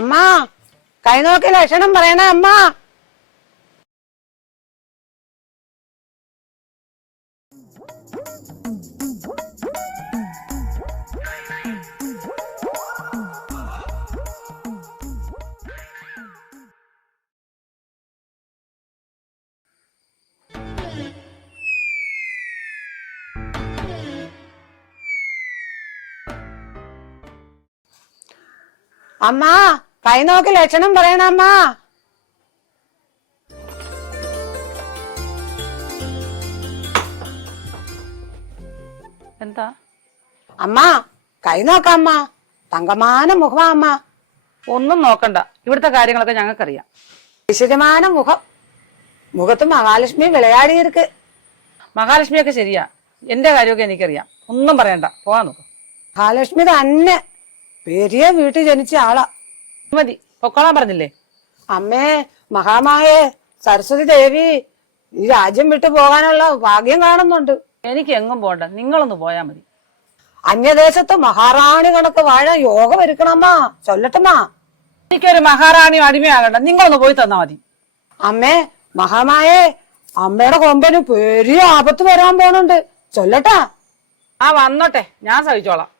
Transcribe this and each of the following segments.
അമ്മ കൈ നോക്കി ലക്ഷണം പറയണ അമ്മ. അമ്മ കൈ നോക്കി ലക്ഷണം പറയണ അമ്മ. എന്താ അമ്മ കൈ നോക്കമ്മ, തങ്കമാന മുഖമാ അമ്മ. ഒന്നും നോക്കണ്ട, ഇവിടുത്തെ കാര്യങ്ങളൊക്കെ ഞങ്ങൾക്കറിയാം. ഐശ്വര്യமான മുഖം, മുഖത്ത് മഹാലക്ഷ്മി വിളയാടിയിருக்கு. മഹാലക്ഷ്മിയൊക്കെ ശരിയാ, എന്റെ കാര്യമൊക്കെ എനിക്കറിയാം. ഒന്നും പറയണ്ട, പോവാൻ നോക്കും. മഹാലക്ഷ്മി തന്നെ പെരിയ വീട്ടിൽ ജനിച്ച ആളാ. മതി, പൊക്കോളാൻ പറഞ്ഞില്ലേ. അമ്മേ മഹാമായേ സരസ്വതി ദേവി ഈ രാജ്യം വിട്ടു പോകാനുള്ള ഭാഗ്യം കാണുന്നുണ്ട്. എനിക്ക് എങ്ങും പോകണ്ട, നിങ്ങളൊന്ന് പോയാ മതി. അന്യദേശത്ത് മഹാറാണി കണക്ക് വാഴാൻ യോഗം ഒരുക്കണമ്മ, ചൊല്ലട്ടമ്മ. എനിക്കൊരു മഹാറാണിയോ അടിമയാകണ്ട, നിങ്ങളൊന്ന് പോയി തന്നാ മതി. അമ്മേ മഹാമായേ, അമ്മയുടെ കൊമ്പന് പെരിയ ആപത്ത് വരാൻ പോണുണ്ട്, ചൊല്ലട്ടാ. ആ വന്നോട്ടെ, ഞാൻ സഹിച്ചോളാം.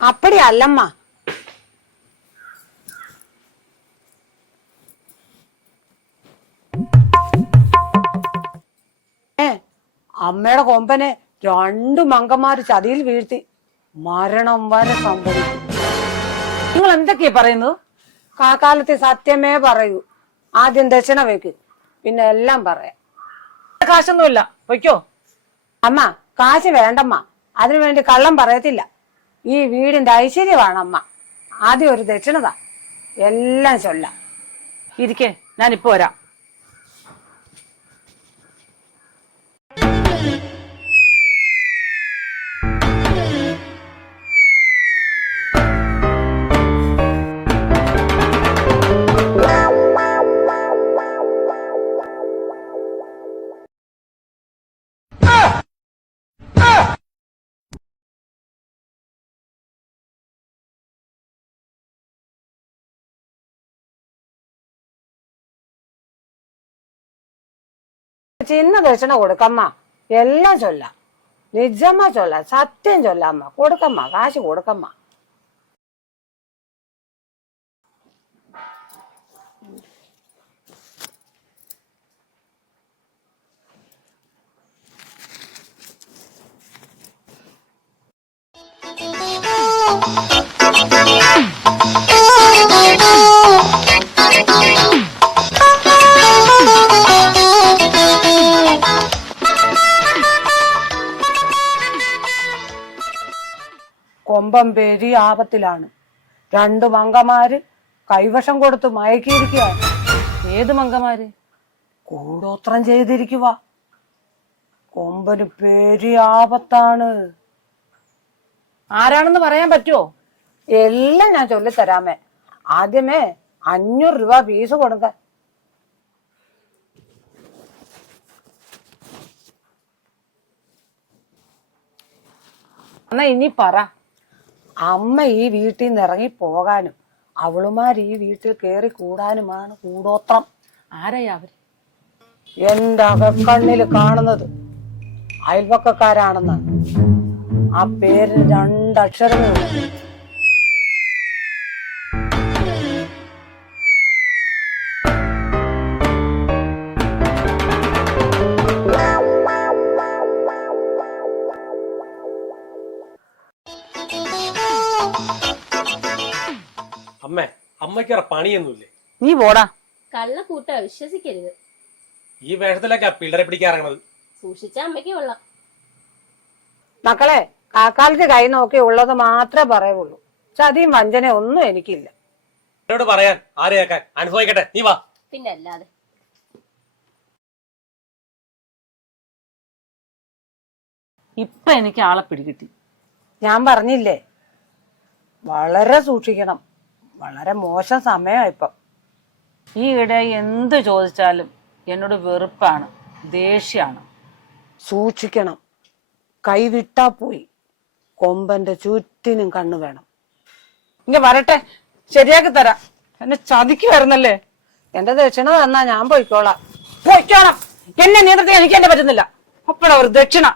അപ്പടി അല്ലമ്മ. അമ്മയുടെ കൊമ്പനെ 2 മങ്കന്മാര് ചതിയിൽ വീഴ്ത്തി മരണം വരെ സംഭവിക്കും. നിങ്ങൾ എന്തൊക്കെയാ പറയുന്നത്? കാക്കാലത്തെ സത്യമേ പറയൂ. ആദ്യം ദക്ഷിണ വെക്ക്, പിന്നെ എല്ലാം പറയാം. കാശൊന്നുമില്ല, പൊയ്ക്കോ. അമ്മ കാശ് വേണ്ടമ്മ, അതിനുവേണ്ടി കള്ളം പറയത്തില്ല. ഈ വീടിന്റെ ഐശ്വര്യമാണ് അമ്മ. ആദ്യം ഒരു ദക്ഷിണത, എല്ലാം ചൊല്ലാം. ഇരിക്കേ, ഞാനിപ്പോ വരാം. ചിന്ന ദക്ഷിണ കൊടുക്കമ്മ, എല്ലാം ചൊല്ലാം. നിജമ്മ ചൊല്ലാം, സത്യം ചൊല്ലമ്മ. കൊടുക്കമ്മ, കാശ് കൊടുക്കമ്മ. കൊമ്പം പെരിയ ആപത്തിലാണ്. 2 മങ്കമാര് കൈവശം കൊടുത്ത് മയക്കിയിരിക്കുകയാണ്. ഏത് മങ്കമാര്? കൂടോത്രം ചെയ്തിരിക്കുക. കൊമ്പന് പെരിയ ആപത്താണ്. ആരാണെന്ന് പറയാൻ പറ്റുമോ? എല്ലാം ഞാൻ ചൊല്ലിത്തരാമേ. ആദ്യമേ 500 രൂപ ഫീസ് കൊടുക്കാൻ. എന്നാ ഇനി പറ. അമ്മ ഈ വീട്ടിൽ നിന്ന് ഇറങ്ങി പോകാനും അവളുമാർ ഈ വീട്ടിൽ കയറി കൂടാനുമാണ് കൂടോത്രം. ആരായാ അവര്? എന്റെ അകക്കണ്ണില് കാണുന്നത് അയൽവക്കക്കാരാണെന്ന്. ആ പേരിന് 2 അക്ഷരമേ ഉള്ളൂ. അമ്മേ, അമ്മയ്ക്ക് പണിയൊന്നുമില്ലേ? നീ പോടാ. കള്ളക്കൂട്ട വിശ്വസിക്കരുത്. ഈ വേഷത്തിലൊക്കെ പിള്ളേരെ പിടിക്കാറങ്ങണത്. സൂക്ഷിച്ച അമ്മയ്ക്ക് കൊള്ളാം. മക്കളെ, കാക്കാലത്ത് കൈ നോക്കി ഉള്ളത് മാത്രമേ പറയുള്ളൂ. ചതിയും വഞ്ചന ഒന്നും എനിക്കില്ല. എന്നോട് പറയാൻ ആരെയാക്കാൻ അനുഭവിക്കട്ടെ. നീ വാ. പിന്നെ അല്ലാതെ. ഇപ്പൊ എനിക്ക് ആളെ പിടികിട്ടി. ഞാൻ പറഞ്ഞില്ലേ, വളരെ സൂക്ഷിക്കണം. വളരെ മോശം സമയമാണ് ഇപ്പം. ഈ ഇടെ എന്ത് ചോദിച്ചാലും എന്നോട് വെറുപ്പാണ്, ദേഷ്യാണ്. സൂക്ഷിക്കണം. കൈവിട്ടാ പോയി. കൊമ്പന്റെ ചുറ്റിനും കണ്ണു വേണം. ഇങ്ങ വരട്ടെ, ശരിയാക്കി തരാം. എന്നെ ചതിക്കുവായിരുന്നല്ലേ? എന്റെ ദക്ഷിണ തന്നാ ഞാൻ പോയിക്കോളാം. പോയിക്കോണം. എന്നെ നിയന്ത്രിക്കാൻ എനിക്ക് എന്നെ പറ്റുന്നില്ല. അപ്പോഴാ ഒരു ദക്ഷിണ.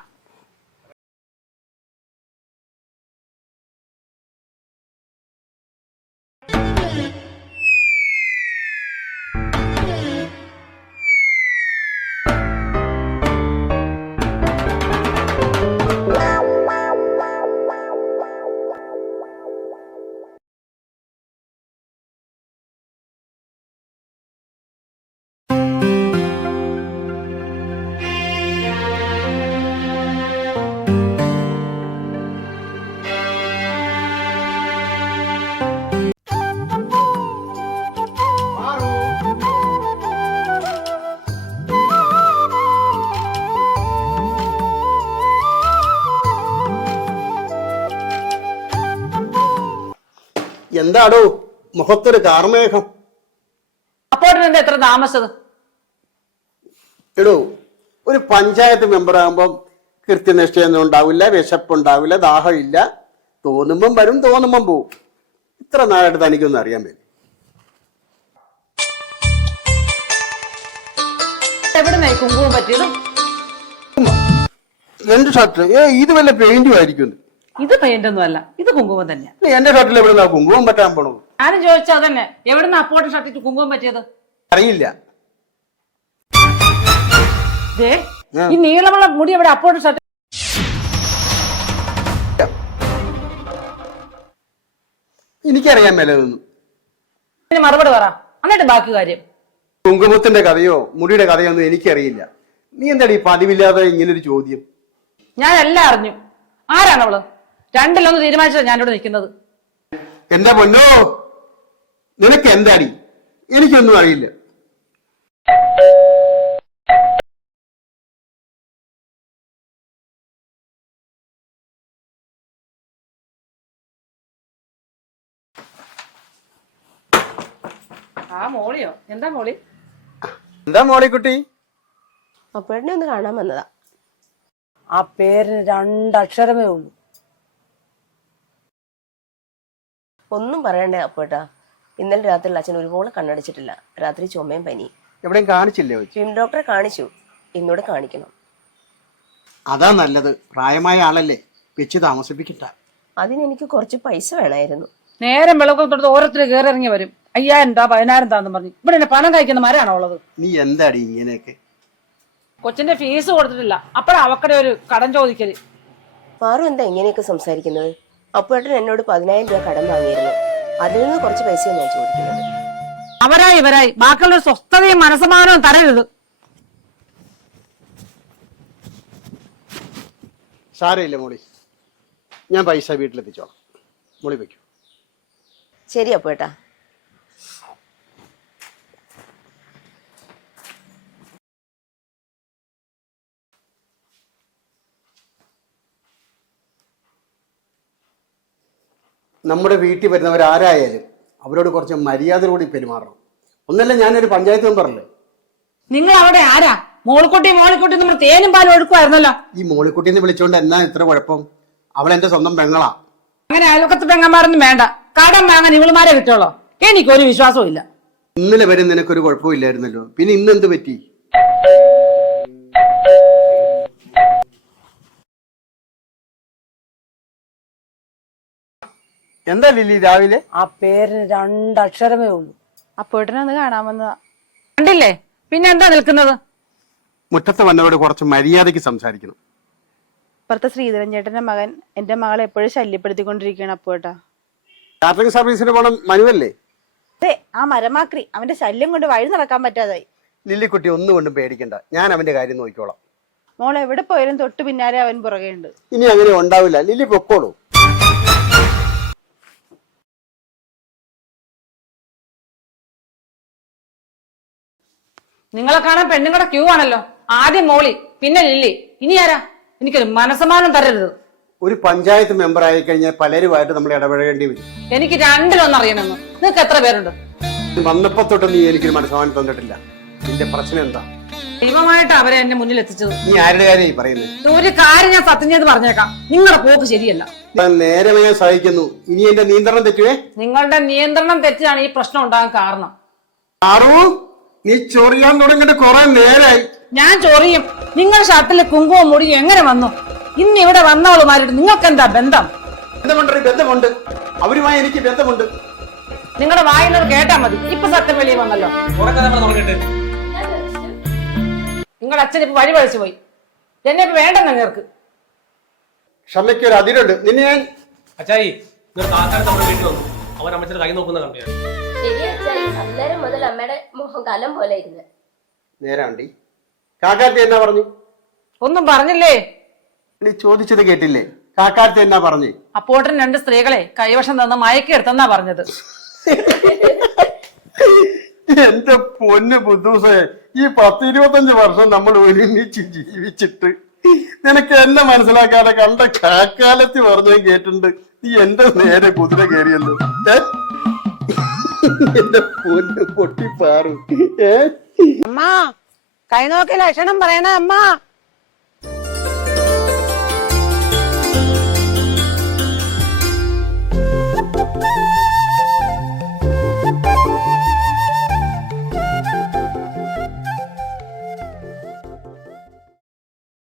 എന്താടോ മുഖത്തൊരു കാർമേഘം? അപ്പോഴെന്താ എത്ര താമസത്? എടോ, ഒരു പഞ്ചായത്ത് മെമ്പർ ആകുമ്പം കൃത്യനിഷ്ഠയൊന്നും ഉണ്ടാവില്ല, വിശപ്പുണ്ടാവില്ല, ദാഹമില്ല. തോന്നുമ്പം വരും, തോന്നുമ്പം പോവും. ഇത്ര നാളായിട്ട് തനിക്കൊന്നും അറിയാൻ പറ്റും. എവിടുന്നായി കുങ്കുമം പറ്റിയത്? എന്റെ ഷർട്ട് ഇത് വല്ല പെയിന്റും ആയിരിക്കും. ഇത് പെയിന്റ് ഒന്നും അല്ല, ഇത് കുങ്കുമം തന്നെയാ. എന്റെ ഷർട്ടിൽ എവിടുന്നാ കുങ്കുമം പറ്റാൻ പോണു? ആരും ചോദിച്ചാ അതന്നെ. എവിടുന്ന അപ്പോട്ട് ഷർട്ടിട്ട് കുങ്കുമം പറ്റിയത്? അറിയില്ല. ഈ നീളമുള്ള മുടി എവിടെ അപ്പോട്ട് ഷർട്ട്? എനിക്കറിയാൻ മേലതൊന്നും. മറുപടി പറ, എന്നിട്ട് ബാക്കി കാര്യം. കുങ്കുമത്തിന്റെ കഥയോ മുടിയുടെ കഥയോ ഒന്നും എനിക്കറിയില്ല. നീ എന്താടി പതിവില്ലാതെ ഇങ്ങനൊരു ചോദ്യം? ഞാൻ എല്ലാം അറിഞ്ഞു. ആരാണ് അവള്? രണ്ടിലൊന്ന് തീരുമാനിച്ചത് ഞാനിവിടെ നിൽക്കുന്നത്. എന്റെ പൊന്നോ, നിനക്ക് എന്താടി? എനിക്കൊന്നും അറിയില്ല. ആ മോളിയോ? എന്താ മോളി? എന്താ മോളിക്കുട്ടി? അപ്പേട്ടനെ ഒന്ന് കാണാൻ വന്നതാ. ആ പേരിന് 2 അക്ഷരമേ ഉള്ളൂ. ഒന്നും പറയണ്ടേ അപ്പോട്ടാ. ഇന്നലെ രാത്രി അച്ഛൻ ഒരുപോലെ കണ്ണടച്ചിട്ടില്ല. രാത്രി ചുമയും പനി. എവിടെയും കാണിച്ചില്ലേ? ഡോക്ടറെ കാണിച്ചു. ഇന്നോട് കാണിക്കണം. അതാ നല്ലത്. പ്രായമായ ആളല്ലേ, വെച്ച് താമസിപ്പിക്കട്ട. അതിനെനിക്ക് കുറച്ച് പൈസ വേണമായിരുന്നു. നേരം വെള്ളക്കം തൊട്ട് ഓരോരുത്തർ കയറി ഇറങ്ങി വരും. 5000 രൂപ 10000 താന്ന് പറഞ്ഞു. ഇവിടെ എന്നെ പണം കഴിക്കുന്ന മരാണോ ഉള്ളത്? നീ എന്താടി ഇങ്ങനെയൊക്കെ? കൊച്ചിന്റെ ഫീസ് കൊടുത്തിട്ടില്ല, അപ്പഴാ അവക്കടെ ഒരു കടം ചോദിക്കല്. പാറു എന്താ ഇങ്ങനെയൊക്കെ സംസാരിക്കുന്നത്? അപ്പോട്ടൻ എന്നോട് 10000 രൂപ കടം വാങ്ങിയിരുന്നു. അതിൽ നിന്ന് കുറച്ച് പൈസയാണ് ഞാൻ ചോദിക്കുന്നത്. അവരായി ഇവരായി ബാക്കിയുള്ള സ്വസ്ഥതയും മനസ്സമാനവും തരരുത്. സാരമില്ല മോളി, ഞാൻ പൈസ വീട്ടിലെത്തിച്ചോളാം. മോളി വയ്ക്കൂ. ശരി അപ്പോട്ടാ. നമ്മുടെ വീട്ടിൽ വരുന്നവരാരായാലും അവരോട് കുറച്ച് മര്യാദയോടെ പെരുമാറണം. ഒന്നല്ല, ഞാനൊരു പഞ്ചായത്ത് മെമ്പറല്ലേ. നിങ്ങൾ അവിടെ ആരാ? മോളിക്കുട്ടി നമ്മൾ തേനും പാലും ഒഴുക്കുമായിരുന്നല്ലോ. ഈ മോളിക്കുട്ടിന്ന് വിളിച്ചോണ്ട് എന്നാ ഇത്ര കുഴപ്പം? അവൾ എന്റെ സ്വന്തം പെങ്ങളാ. അങ്ങനെ അയൽവക്കത്ത് പെങ്ങന്മാരൊന്നും വേണ്ട. കടം വാങ്ങാൻ ഇവളുമാരെ കിട്ടുള്ളോ? എനിക്കൊരു വിശ്വാസവും ഇല്ല. ഇന്നലെ വരെ നിനക്കൊരു കുഴപ്പമില്ലായിരുന്നല്ലോ, പിന്നെ ഇന്ന് എന്ത് പറ്റി? എന്താ ലില്ലി രാവിലെ? ആ പേരിന് 2 അക്ഷരമേ ഉള്ളൂ. അപ്പോട്ടനെ ഒന്ന് കാണാൻ വന്നതാ. കണ്ടില്ലേ, പിന്നെ എന്താ നിൽക്കുന്നത്? മുറ്റത്ത് വന്നവരോട് കുറച്ച് മര്യാദയ്ക്ക് സംസാരിക്കണം. ഇപ്പുറത്തെ ശ്രീധരൻ ചേട്ടന്റെ മകൻ എന്റെ മകളെ എപ്പോഴും ശല്യപ്പെടുത്തിക്കൊണ്ടിരിക്കുകയാണ് അപ്പോട്ടാ. കാറ്ററിംഗ് സർവീസിന് പോണം മനുവല്ലേ? അതെ, ആ മരമാക്രി അവന്റെ ശല്യം കൊണ്ട് വഴി നടക്കാൻ പറ്റാതായി. ലില്ലിക്കുട്ടി ഒന്നുകൊണ്ടും പേടിക്കണ്ട, ഞാൻ അവന്റെ കാര്യം നോക്കിക്കോളാം. മോൾ എവിടെ പോയാലും തൊട്ട് പിന്നാലെ അവൻ പുറകെയുണ്ട്. ഇനി അങ്ങനെ ഉണ്ടാവില്ല. ലില്ലി പൊക്കോളൂ. നിങ്ങളെ കാണാൻ പെണ്ണുങ്ങളുടെ ക്യൂ ആണല്ലോ. ആദ്യം മോളി, പിന്നെ ലില്ലി, ഇനി ആരാ? എനിക്കൊരു മനസ്സമാനം തരരുത്. ഒരു പഞ്ചായത്ത് മെമ്പർ ആയി കഴിഞ്ഞാൽ പലരുമായിട്ട് നമ്മൾ ഇടപെടേണ്ടി വരും. എനിക്ക് രണ്ടിലൊന്നും അറിയണമെന്ന്. നിങ്ങൾക്ക് എത്ര പേരുണ്ട്? വന്നപ്പോ തൊട്ട് നീ എനിക്കൊരു മനസ്സമാനം തന്നിട്ടില്ല. നിന്റെ പ്രശ്നം എന്താ? ദൈവമായിട്ട് അവരെ എന്നെ മുന്നിൽ എത്തിച്ചത്. നീ ആരുടെ കാര്യമായി പറയുന്നത്? ഒരു കാര്യം ഞാൻ സത്യം ചെയ്ത് പറഞ്ഞേക്കാം, നിങ്ങളുടെ പോക്ക് ശരിയല്ല. ഞാൻ നേരെ ഞാൻ സഹിക്കുന്നു. ഇനി എന്റെ നിയന്ത്രണം തെറ്റുവേ. നിങ്ങളുടെ നിയന്ത്രണം തെറ്റിയാണ് ഈ പ്രശ്നം ഉണ്ടാകാൻ കാരണം. ആറു, നീ ചൊറിയാൻ തുടങ്ങിയിട്ട് കുറെ നേരായി. ഞാൻ ചൊറിയും. നിങ്ങൾ ഷർട്ടിൽ കുങ്കുമം മുടിയും എങ്ങനെ വന്നു? ഇന്ന് ഇവിടെ വന്നവളുമാരുടെ നിങ്ങൾക്ക് എന്താ ബന്ധം? ബന്ധമുണ്ട്, അവരുമായി എനിക്ക് ബന്ധമുണ്ട്. നിങ്ങളുടെ വായിലൊരു കേട്ടാ മതി. ഇപ്പൊ സത്യം വെളിയിൽ വന്നല്ലോ. നിങ്ങളുടെ അച്ഛൻ ഇപ്പൊ വഴി പഴിച്ചു പോയി. എന്നെ ഇപ്പൊ വേണ്ട നിങ്ങൾക്ക്. ക്ഷമയ്ക്ക് ഒരു അതിരുണ്ട്. നിന്നെ ഞാൻ അച്ചായി കാക്കാരൻ നമ്മുടെ വീട്ടിൽ വന്നു. അവൻ അമ്മച്ചിയുടെ കൈ നോക്കുന്ന കണ്ടിയാണ്. ശരി അച്ഛായി, അന്നേരം മുതൽ അമ്മയുടെ മുഖം കലം പോലെ ഇരുന്ന്. നേരാണ്ടി. കാക്കാത്തി എന്നാ പറഞ്ഞു? ഒന്നും പറഞ്ഞില്ലേ? നീ ചോദിച്ചത് കേട്ടില്ലേ? കാക്കാത്തി എന്നാ പറഞ്ഞു? അപ്പോട്ടൻ 2 സ്ത്രീകളെ കൈവശം തന്ന് മയക്കെടുത്തെന്നാ പറഞ്ഞത്. എന്റെ പൊന്ന് ബുദ്ധൂസേ, ഈ 10-25 വർഷം നമ്മൾ ഒരുമിച്ച് ജീവിച്ചിട്ട് നിനക്ക് എന്നെ മനസ്സിലാക്കാതെ കണ്ട കാക്കാലത്തി പറഞ്ഞു കേട്ടിട്ടുണ്ട്. നീ എന്റെ നേരെ കുതിര കയറിയല്ലോ. എന്റെ പൊന്ന് പൊട്ടിപ്പാറും. അമ്മ കൈ നോക്കി ലക്ഷണം പറയണ അമ്മ.